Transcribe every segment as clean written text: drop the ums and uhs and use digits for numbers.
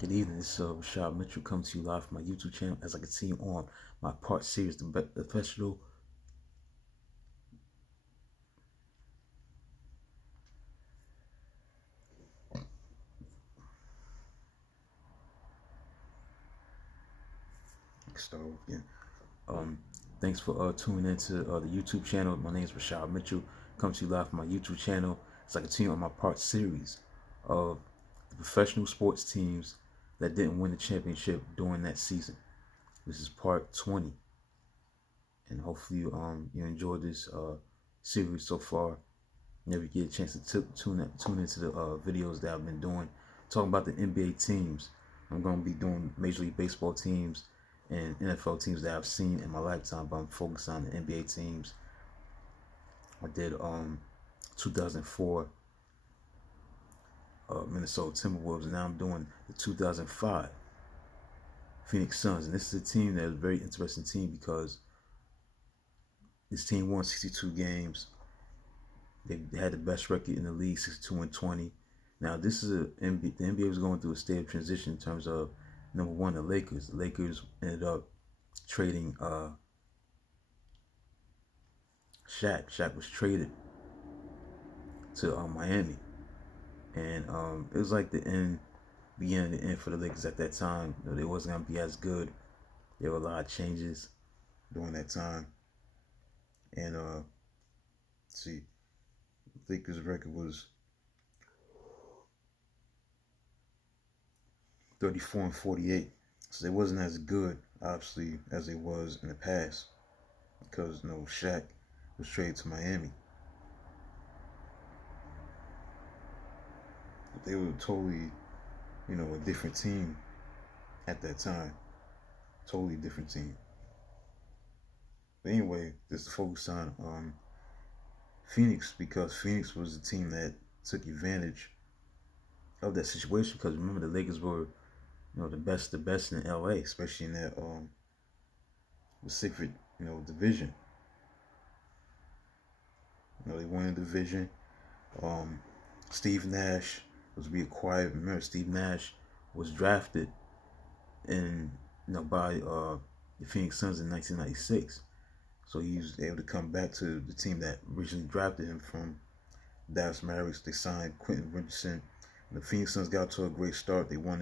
Good evening, this is Rashad Mitchell coming to you live from my YouTube channel as I continue on my part series, The Professional. Start again. Thanks for tuning into the YouTube channel. My name is Rashad Mitchell, coming to you live from my YouTube channel as I continue on my part series of the professional sports teams that didn't win the championship during that season. This is part 20. And hopefully you enjoyed this series so far. Never get a chance to tune into the videos that I've been doing, talking about the NBA teams. I'm going to be doing Major League Baseball teams and NFL teams that I've seen in my lifetime, but I'm focused on the NBA teams. I did 2004 Minnesota Timberwolves, and now I'm doing the 2005 Phoenix Suns. And this is a team that is a very interesting team because this team won 62 games. They had the best record in the league, 62-20. Now, this is the NBA was going through a state of transition in terms of, number one, the Lakers. The Lakers ended up trading Shaq. Shaq was traded to Miami. And it was like the beginning of the end for the Lakers at that time. You know, they wasn't going to be as good. There were a lot of changes during that time. And, let's see. Lakers' record was 34-48, so they wasn't as good, obviously, as they was in the past, because Shaq was traded to Miami. But they were totally, a different team at that time, totally different team. But anyway, just to focus on Phoenix, because Phoenix was the team that took advantage of that situation. Because remember, the Lakers were, the best in LA, especially in that Pacific, division. They won the division. Steve Nash was reacquired. Remember, Steve Nash was drafted by the Phoenix Suns in 1996. So he was able to come back to the team that originally drafted him from Dallas Mavericks. They signed Quentin Richardson. The Phoenix Suns got to a great start. They won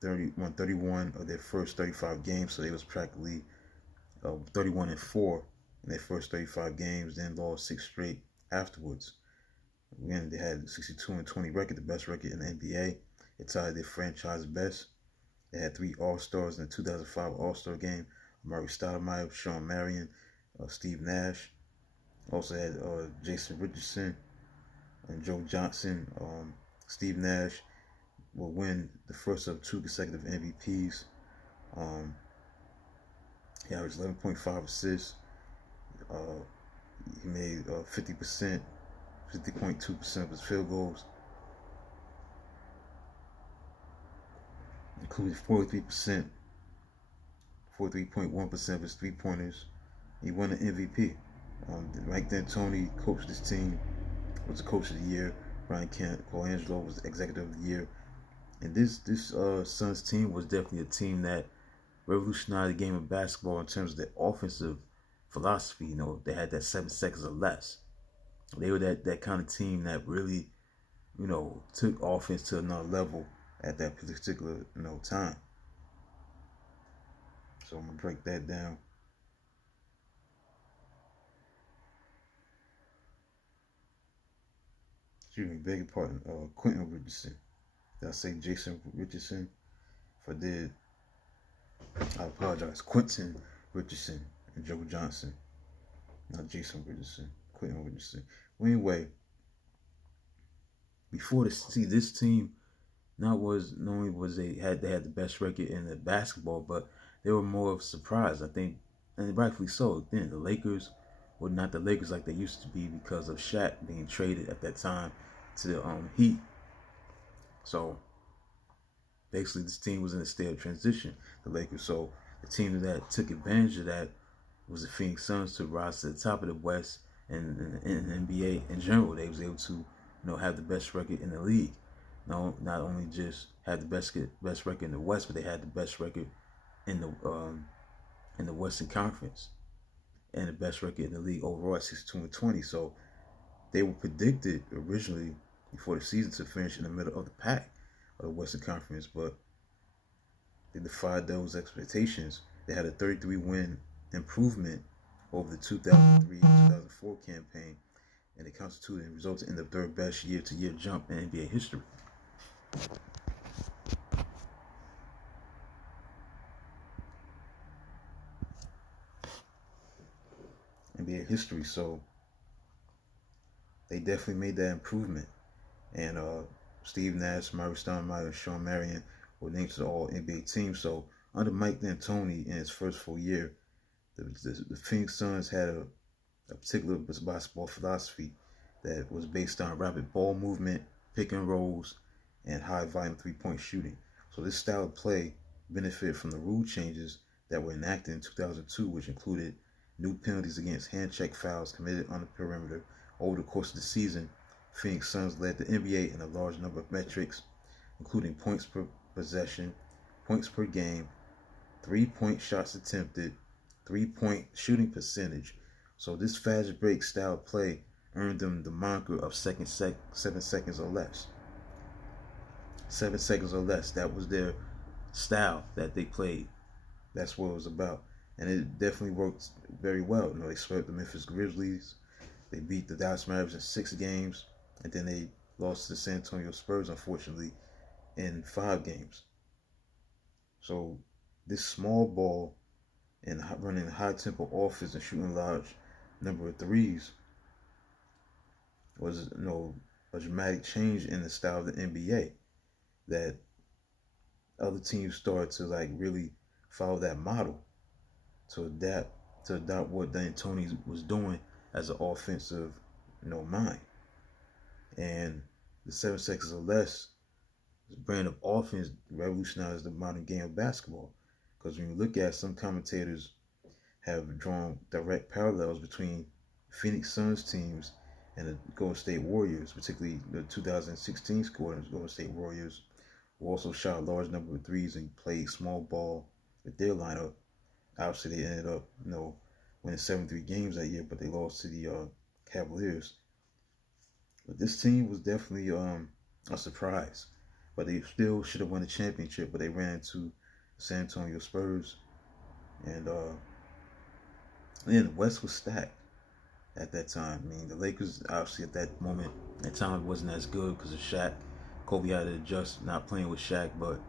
31 of their first 35 games, so they was practically 31-4 in their first 35 games. Then lost 6 straight afterwards. Again, they had 62-20 record, the best record in the NBA. It tied their franchise best. They had 3 All-Stars in the 2005 All-Star game. Amar'e Stoudemire, Shawn Marion, Steve Nash. Also had Jason Richardson and Joe Johnson. Steve Nash will win the first of 2 consecutive MVPs. He averaged 11.5 assists. He made 50%, 50.2% of his field goals, including 43.1% of his three-pointers. He won the MVP. Mike D'Antoni coached this team, was the coach of the year. Brian Colangelo was the executive of the year. And this Suns team was definitely a team that revolutionized the game of basketball in terms of their offensive philosophy. They had that 7 seconds or less. They were that kind of team that really, took offense to another level at that particular, time. So I'm gonna break that down. Excuse me, beg your pardon. Quentin Richardson. Did I say Jason Richardson? If I did, I apologize. Quentin Richardson and Joe Johnson, not Jason Richardson. Quentin Richardson. Well, anyway, before this team not only was they had the best record in the basketball, but they were more of a surprise, I think, and rightfully so. Then the Lakers were not the Lakers like they used to be because of Shaq being traded at that time to the Heat. So basically, this team was in a state of transition, the Lakers. So the team that took advantage of that was the Phoenix Suns to rise to the top of the West, and in the NBA in general. They was able to, have the best record in the league. Not only just had the best record in the West, but they had the best record in the Western Conference and the best record in the league overall at 62-20. So they were predicted originally before the season to finish in the middle of the pack of the Western Conference, but they defied those expectations. They had a 33-win improvement over the 2003-2004 campaign, and it constituted and resulted in the third best year-to-year jump in NBA history. NBA history. So they definitely made that improvement. And Steve Nash, Murray Stoudemire, and Shawn Marion were named to the All-NBA team. So under Mike D'Antoni in his first full year, the Phoenix Suns had a particular basketball philosophy that was based on rapid ball movement, pick and rolls, and high volume three-point shooting. So this style of play benefited from the rule changes that were enacted in 2002, which included new penalties against hand check fouls committed on the perimeter. Over the course of the season, Phoenix Suns led the NBA in a large number of metrics, including points per possession, points per game, three-point shots attempted, three-point shooting percentage. So this fast break style of play earned them the moniker of 7 seconds or less. 7 seconds or less. That was their style that they played. That's what it was about. And it definitely worked very well. They swept the Memphis Grizzlies. They beat the Dallas Mavericks in 6 games. And then they lost to the San Antonio Spurs, unfortunately, in 5 games. So this small ball and running high tempo offense and shooting a large number of threes was a dramatic change in the style of the NBA that other teams started to really follow that model to adopt what D'Antoni was doing as an offensive mind. And the 7 seconds or less brand of offense revolutionized the modern game of basketball. Because when you look at, some commentators have drawn direct parallels between Phoenix Suns teams and the Golden State Warriors, particularly the 2016 squad of the Golden State Warriors, who also shot a large number of threes and played small ball with their lineup. Obviously, they ended up, winning 73 games that year, but they lost to the Cavaliers. But this team was definitely a surprise. But they still should have won the championship, but they ran into the San Antonio Spurs. And then the West was stacked at that time. I mean, the Lakers, obviously, at that moment, at time, it wasn't as good because of Shaq. Kobe had to adjust not playing with Shaq, but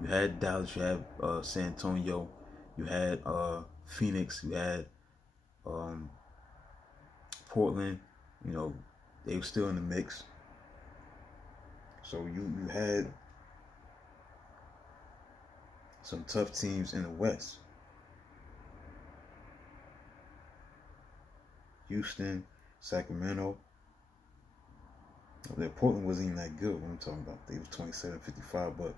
you had Dallas, you had San Antonio, you had Phoenix, you had Portland. They were still in the mix. So you had some tough teams in the West. Houston, Sacramento. Portland wasn't even that good when I'm talking about. They was 27-55, but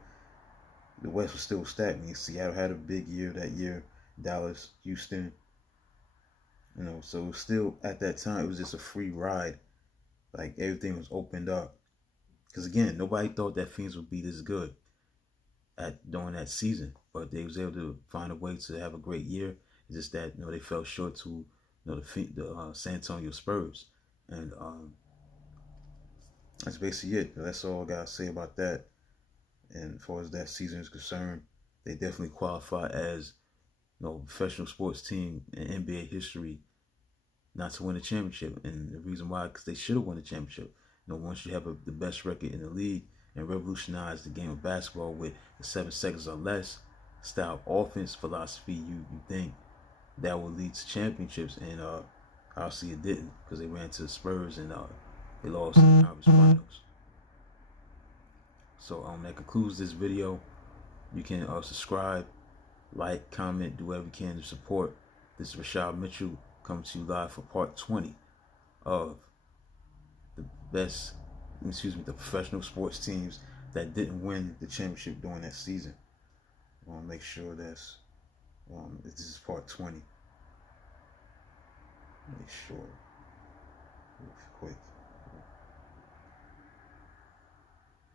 the West was still stacked. I mean, Seattle had a big year that year. Dallas, Houston. So it was still, at that time, it was just a free ride. Like, everything was opened up. Because again, nobody thought that Phoenix would be this good during that season, but they was able to find a way to have a great year. It's just that they fell short to the San Antonio Spurs, and that's basically it. That's all I gotta say about that. And as far as that season is concerned, they definitely qualify as professional sports team in NBA history not to win a championship, and the reason why, because they should have won the championship. Once you have the best record in the league and revolutionize the game of basketball with the 7 seconds or less style of offense philosophy, you think that will lead to championships. And obviously it didn't, because they ran to the Spurs and they lost in the conference finals. So that concludes this video. You can subscribe, like, comment, do whatever you can to support. This is Rashad Mitchell coming to you live for part 20 of the professional sports teams that didn't win the championship during that season. I want to make sure this is part 20. Make sure, real quick.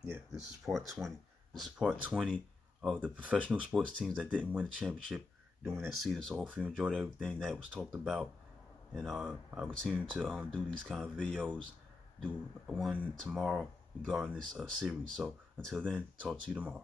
Yeah, this is part 20. This is part 20 of the professional sports teams that didn't win the championship during that season. So hopefully you enjoyed everything that was talked about. And I'll continue to do these kind of videos. Do one tomorrow regarding this series. So until then, talk to you tomorrow.